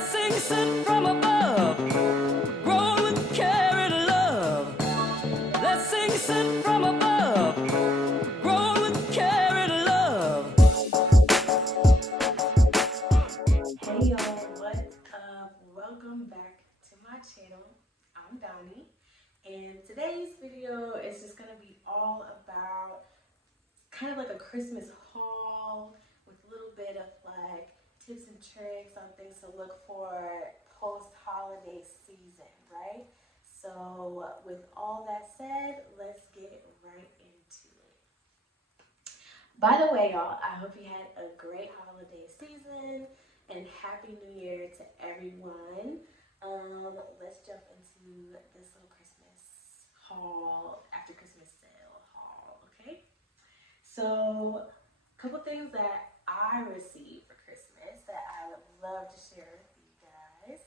Blessings sent from above, grown with care and love. Blessings sent from above, grown with care and love. Hey y'all, what's up? Welcome back to my channel. I'm Donnie, and today's video is just gonna be all about kind of like a Christmas haul with a little bit of like tips and tricks on things to look for post-holiday season, right? So with all that said, let's get right into it. By the way, y'all, I hope you had a great holiday season and Happy New Year to everyone. Let's jump into this little Christmas haul, after Christmas sale haul, okay? So, a couple things that I received for Christmas that I would love to share with you guys.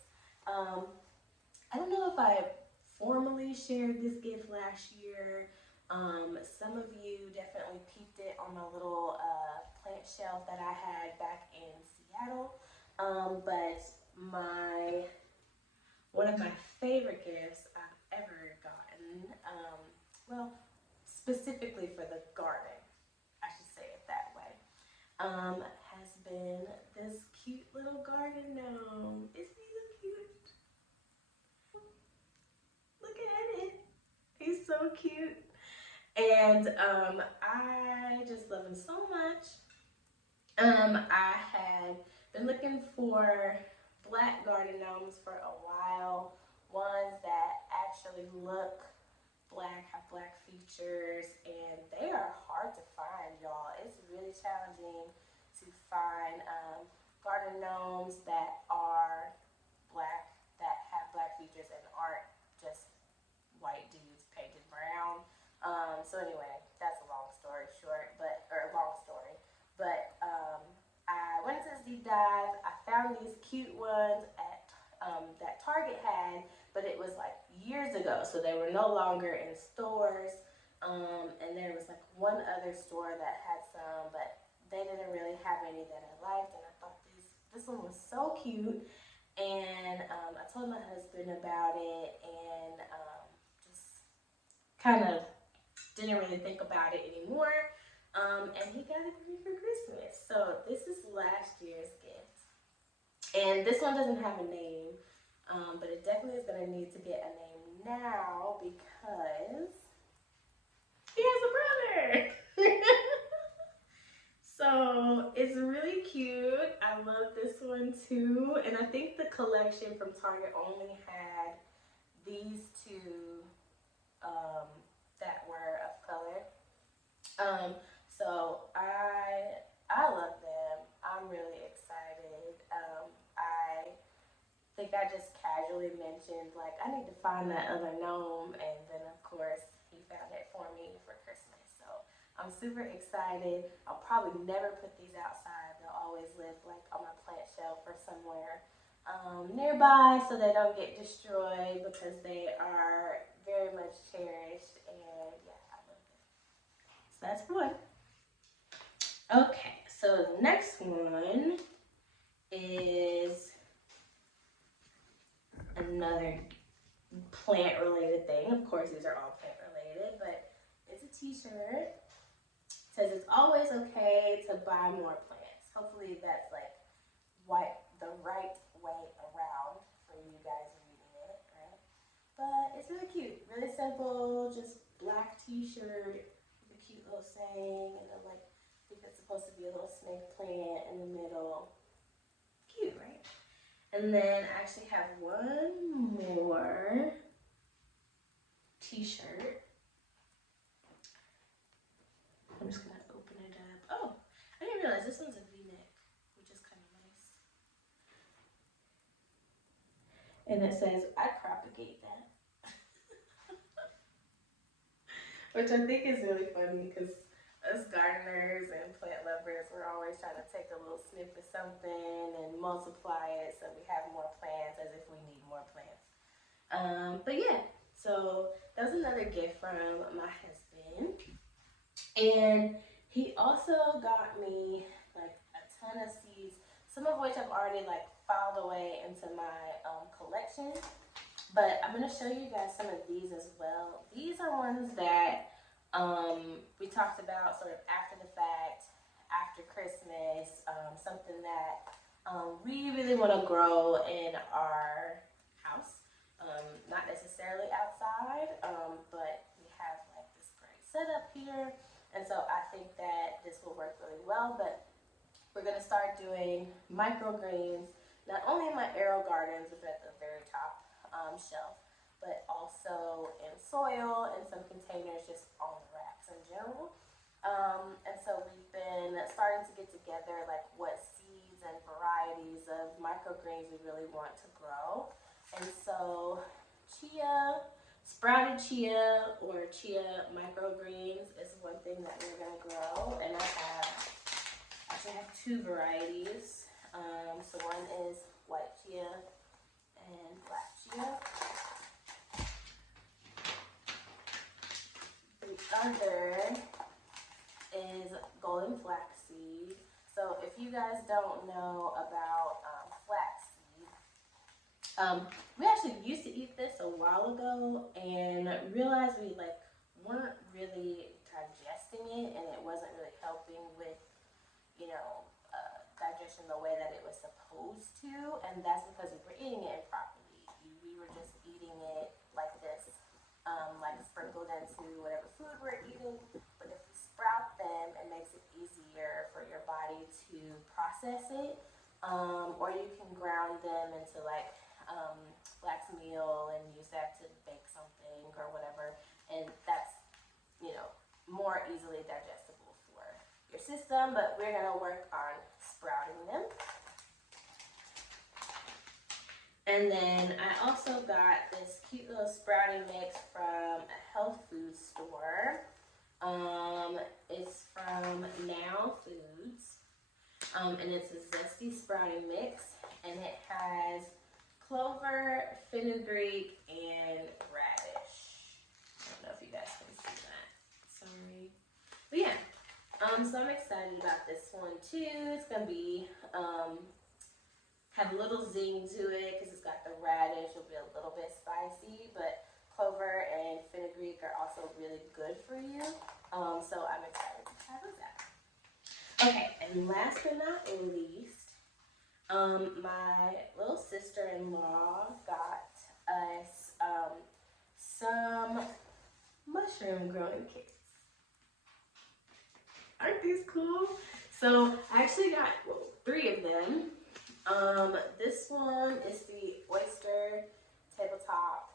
I don't know if I formally shared this gift last year. Some of you definitely peeped it on my little plant shelf that I had back in Seattle. But one of my favorite gifts I've ever gotten, well, specifically for the garden, I should say it that way, has been this cute little garden gnome. Isn't he so cute? Look at it. He's so cute. And I just love him so much. I had been looking for black garden gnomes for a while, ones that actually look black, have black features, and they are hard to find, y'all. It's really challenging to find garden gnomes that are black, that have black features and aren't just white dudes painted brown. So anyway, that's a long story short, but I went into this deep dive. I found these cute ones at that Target had, but it was like years ago, so they were no longer in stores. And there was like one other store that had some, but they didn't really have any that I liked. And I thought this one was so cute, and I told my husband about it, and just kind of didn't really think about it anymore. And he got it for me for Christmas. So this is last year's gift. And this one doesn't have a name, but it definitely is going to need to get a name now because he has a brother. So it's really cute. I love this one too. And I think the collection from Target only had these two that were of color. So I love them. I'm really excited. I think I just casually mentioned like I need to find that other gnome, and then of course he found it for me for Christmas. So I'm super excited. I'll probably never put these outside. They'll always live like on my plant shelf or somewhere nearby so they don't get destroyed because they are very much cherished, and yeah, I love them. So that's one. Okay, so the next one is another plant related thing. Of course, these are all plant related, but it's a t-shirt. It says it's always okay to buy more plants. Hopefully that's like the right way around for you guys reading it, right? But it's really cute, really simple, just black t-shirt with a cute little saying, and then like I think it's supposed to be a little snake plant in the middle. Cute, right? And then I actually have one more t-shirt. I'm just gonna open it up. Oh, I didn't realize this one's a v-neck, which is kind of nice. And it says, I propagate that. Which I think is really funny because us gardeners and plant lovers, we're always trying to take a little snip of something and multiply it so we have more plants, as if we need more plants. But yeah, so that was another gift from my husband. And he also got me like a ton of seeds, some of which I've already like filed away into my collection. But I'm going to show you guys some of these as well. These are ones that we talked about sort of after the fact, after Christmas, something that we really want to grow in our house. Not necessarily outside, but we have like this great setup here. And so I think that this will work really well. But we're going to start doing microgreens, not only in my arrow gardens, which are at the very top shelf, but also in soil and some containers just on the racks in general. And so we've been starting to get together like what seeds and varieties of microgreens we really want to grow. And so sprouted chia or chia microgreens is one thing that we're going to grow. And I actually have two varieties. So one is white chia and black chia. The other is golden flaxseed. So if you guys don't know about flaxseed, we actually used to eat this a while ago and realized we weren't really digesting it, and it wasn't really helping with digestion the way that it was supposed to, and that's because we were eating it improperly. We were just eating it like this, like sprinkled into whatever food we're eating. But if you sprout them, it makes it easier for your body to process it, or you can ground them into flax meal and use that to bake something or whatever, and that's more easily digestible for your system. But we're going to work on sprouting them. And then I also got this cute little sprouting mix from a health food store. It's from Now Foods, and it's a zesty sprouting mix, and it has clover, fenugreek, and radish. I don't know if you guys can see that. Sorry. But yeah. So I'm excited about this one too. It's gonna be have a little zing to it because it's got the radish. It'll be a little bit spicy, but clover and fenugreek are also really good for you. So I'm excited to try those out. Okay, and last but not least, my little sister-in-law got us some mushroom growing kits. Aren't these cool? So I actually got 3 of them. This one is the oyster tabletop,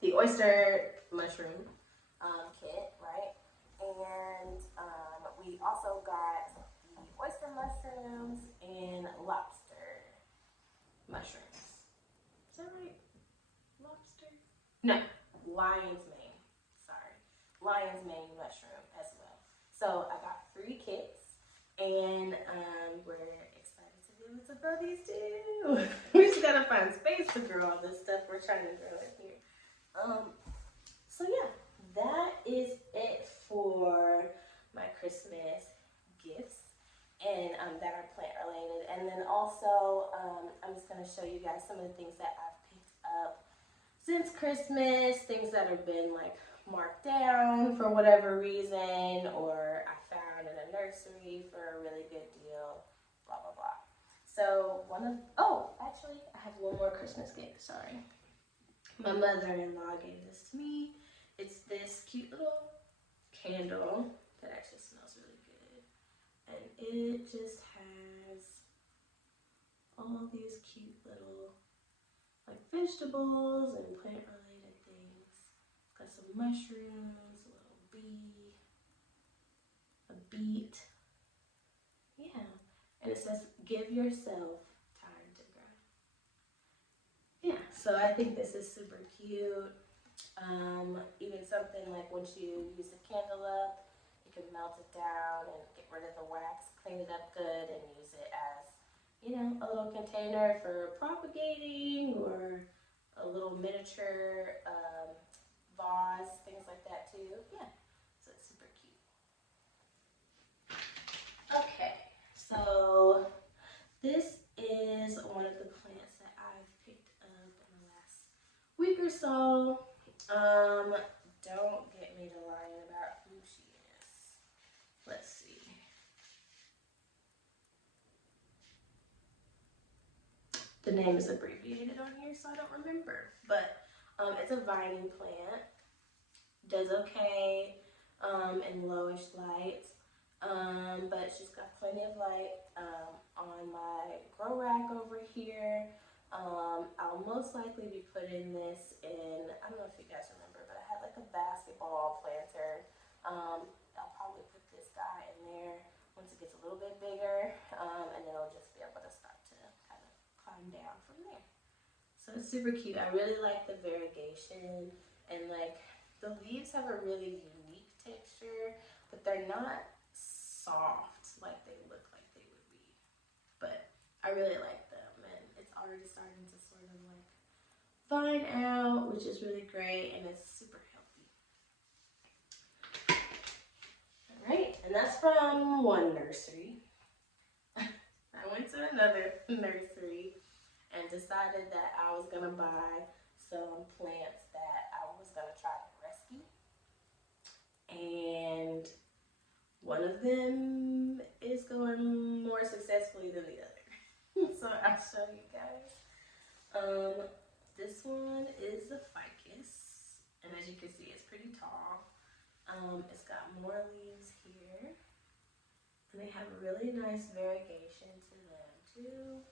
the oyster mushroom kit, right? And we also got the oyster mushrooms and lobster mushrooms. Is that right? Lobster? No, lion's mane. Sorry, lion's mane mushroom as well. So I got 3 kits, and we're excited to be able to grow these too. We just gotta find space to grow all this stuff we're trying to grow in here. So yeah, that is it for my Christmas gifts, and that are plant related. And then also, I'm just gonna show you guys some of the things that I've picked up since Christmas, things that have been marked down for whatever reason, or I found in a nursery for a really good deal, blah, blah, blah. So actually I have one more Christmas gift, sorry. My mother-in-law gave this to me. It's this cute little candle that actually smells really good. And it just has all these cute little vegetables and plant-related things. Got some mushrooms, a little bee, a beet. Yeah. And it says, give yourself time to grow. Yeah, so I think this is super cute. Even something like once you use the candle up, you can melt it down and get rid of the wax, clean it up good, and use it as, a little container for propagating, or a little miniature vase, things like that too. Yeah, so it's super cute. Okay, so This is one of the plants that I've picked up in the last week or so. Don't get me to lying about who she is. Let's see. The name is abbreviated on here, so I don't remember. But it's a vining plant. Does okay in lowish light. But she's got plenty of light on my grow rack over here. I'll most likely be putting this in, I don't know if you guys remember, but I had like a basketball planter. I'll probably put this guy in there once it gets a little bit bigger, and then it'll just be able to start to kind of climb down from there. So it's super cute. I really like the variegation, and like the leaves have a really unique texture, but they're not soft like they look like they would be. But I really like them, and it's already starting to sort of like vine out, which is really great, and it's super healthy. All right, and that's from one nursery. I went to another nursery and decided that I was gonna buy some plants that I was gonna try to rescue, and one of them is going more successfully than the other. So I'll show you guys. This one is the ficus, and as you can see, it's pretty tall. It's got more leaves here, and they have a really nice variegation to them too.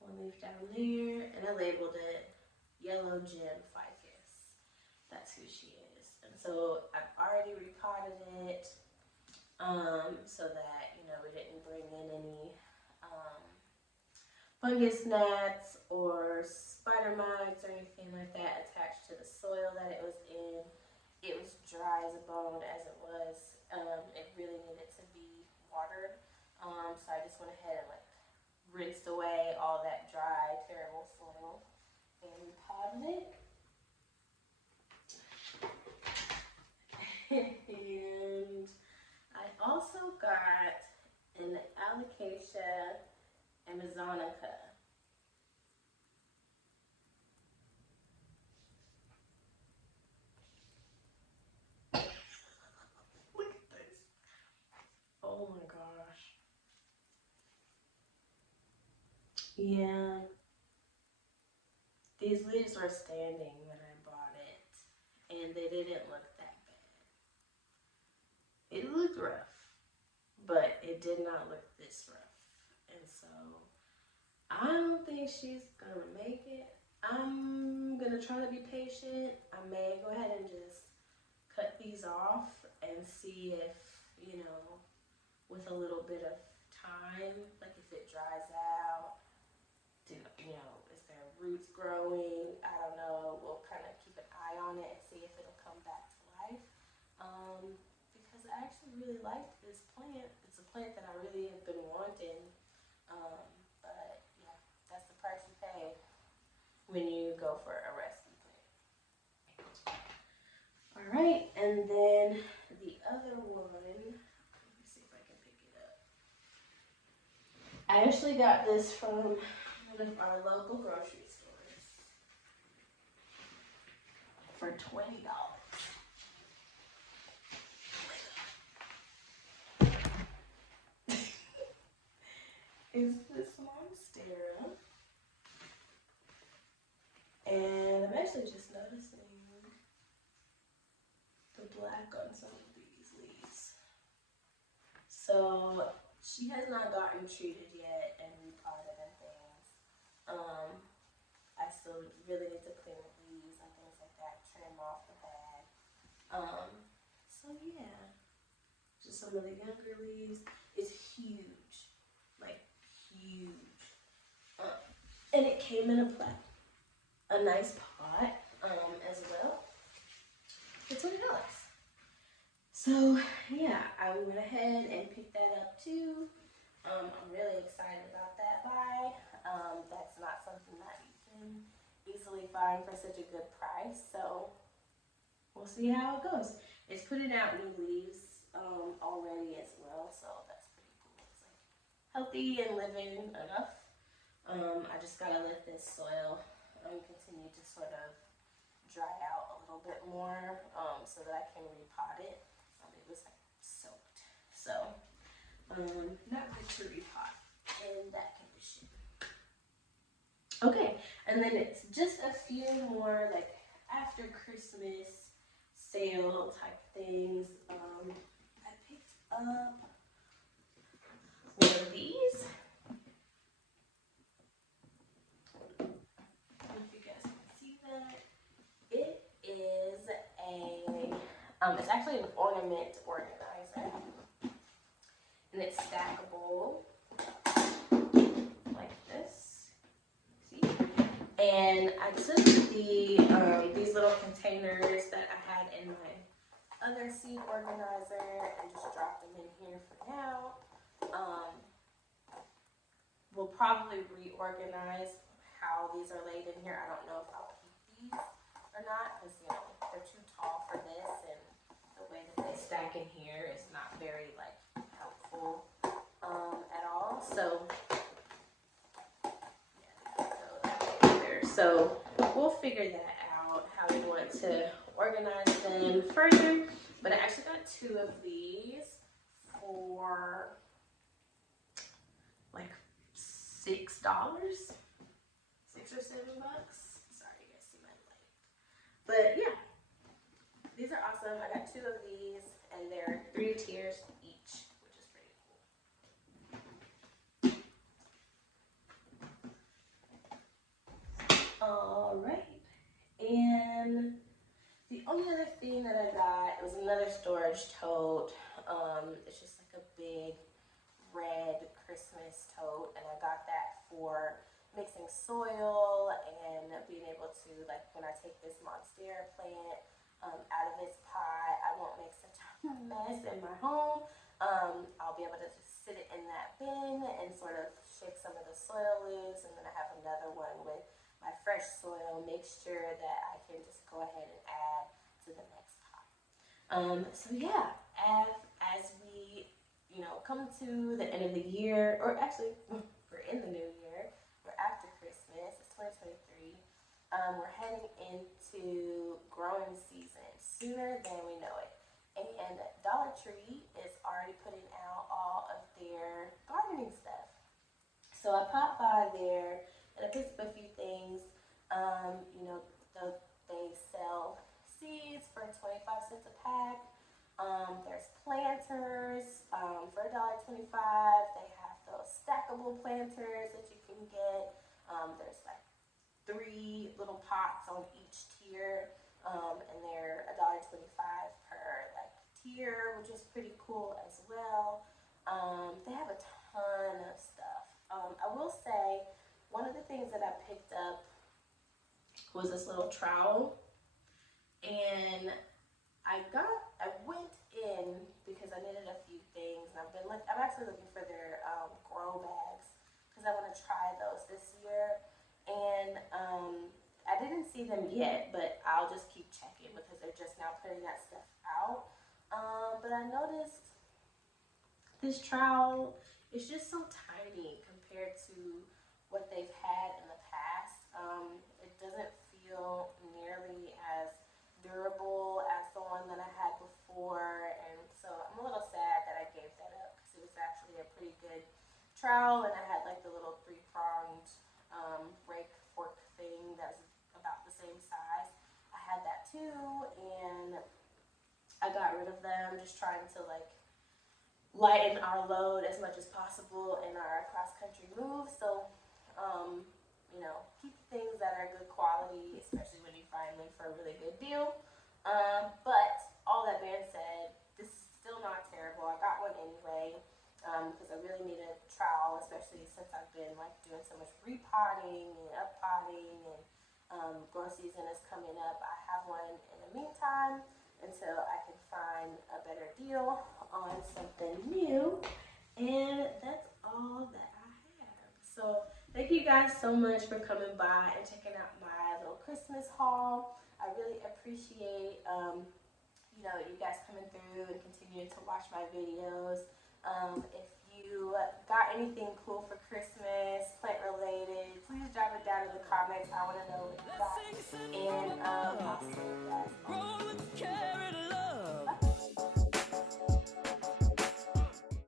One leaf down there, and I labeled it Yellow Gem Ficus. That's who she is. And so I've already repotted it so that, you know, we didn't bring in any fungus gnats or spider mites or anything like that attached to the soil that it was in. It was dry as a bone as it was. It really needed to be watered. So I just went ahead and like rinsed away all that dry, terrible soil and repotted it. And I also got an Alocasia Amazonica. Look at this. Oh my gosh. Yeah. These leaves were standing when I bought it, and they didn't look that bad. It looked rough, but it did not look this rough. And so I don't think she's gonna make it. I'm gonna try to be patient. I may go ahead and just cut these off and see if, you know, with a little bit of time, like if it dries out, you know, is there roots growing? I don't know. We'll kind of keep an eye on it and see if it'll come back to life. Because I actually really liked this plant. It's a plant that I really have been wanting. But yeah, that's the price you pay when you go for a rescue plant. All right, and then the other one, let me see if I can pick it up. I actually got this from one of our local grocery stores for $20. Is this monstera, and I'm actually just noticing the black on some of these leaves. So she has not gotten treated yet and repotted and things. I still really need to clean the leaves and things like that, trim off the bag. So yeah, just some of the younger leaves. It's huge, like huge. And it came in a nice pot as well for $20. So yeah, I went ahead and picked that up too. I'm really excited about that buy. That's not something that you can easily find for such a good price. So we'll see how it goes. It's putting out new leaves already as well, so that's pretty cool. It's like healthy and living enough. I just gotta let this soil continue to sort of dry out a little bit more so that I can repot it. It was like soaked, so not good to repot in that condition. Okay, and then it's just a few more like after Christmas sale type things. I picked up one of these. I don't know if you guys can see that. It is it's actually an ornament organizer, and it's stackable like this. See? And I took these little containers that I had in my other seed organizer and just dropped them in here for now. We'll probably reorganize how these are laid in here. I don't know if I'll keep these or not, because they're too tall for this, and the way that they stack in here is not very like helpful at all. So so we'll figure that out, how we want to organize them further. But I actually got 2 of these for like $6, $6 or $7. Sorry, you guys see my light. But yeah, these are awesome. I got 2 of these, and they're 3 tiers each, which is pretty cool. All right, and the only other thing that I got was another storage tote. It's just like a big red Christmas tote, and I got that for mixing soil and being able to, like, when I take this monstera plant out of its pot, I won't make such a mess in my home. I'll be able to just sit it in that bin and sort of shake some of the soil loose, and then I have another one with my fresh soil mixture that I can just go ahead and add to the next pot. So yeah, as we come to the end of the year, or actually we're in the new year, we're after Christmas, it's 2023, we're heading into growing season sooner than we know it. And Dollar Tree is already putting out all of their gardening stuff. So I popped by there and I picked up a few things. They sell seeds for 25 cents a pack. There's planters for $1.25. They have those stackable planters that you can get. There's like 3 little pots on each tier, and they're $1.25 per like tier, which is pretty cool as well. They have a ton of stuff. I will say one of the things that I picked up was this little trowel, and I went in because I needed a few things, and I'm actually looking for their grow bags because I want to try those this year. And I didn't see them yet, but I'll just keep checking because they're just now putting that stuff out. But I noticed this trowel is just so tiny compared to what they've had in the past. It doesn't feel nearly as durable as the one that I had before, and so I'm a little sad that I gave that up because it was actually a pretty good trowel, and I had like the little 3-pronged rake fork thing that was about the same size. I had that too, and I got rid of them, just trying to like lighten our load as much as possible in our cross-country move. So keep things that are good quality, especially when you find them for a really good deal. But all that being said, this is still not terrible. I got one anyway because I really need a trowel, especially since I've been like doing so much repotting and uppotting, and grow season is coming up. I have one in the meantime until I can find a better deal on something new, and that's all that I have. So thank you guys so much for coming by and checking out my little Christmas haul. I really appreciate you guys coming through and continuing to watch my videos. If you you got anything cool for Christmas, plant related, please drop it down in the comments. I want to know what you got. And I'll see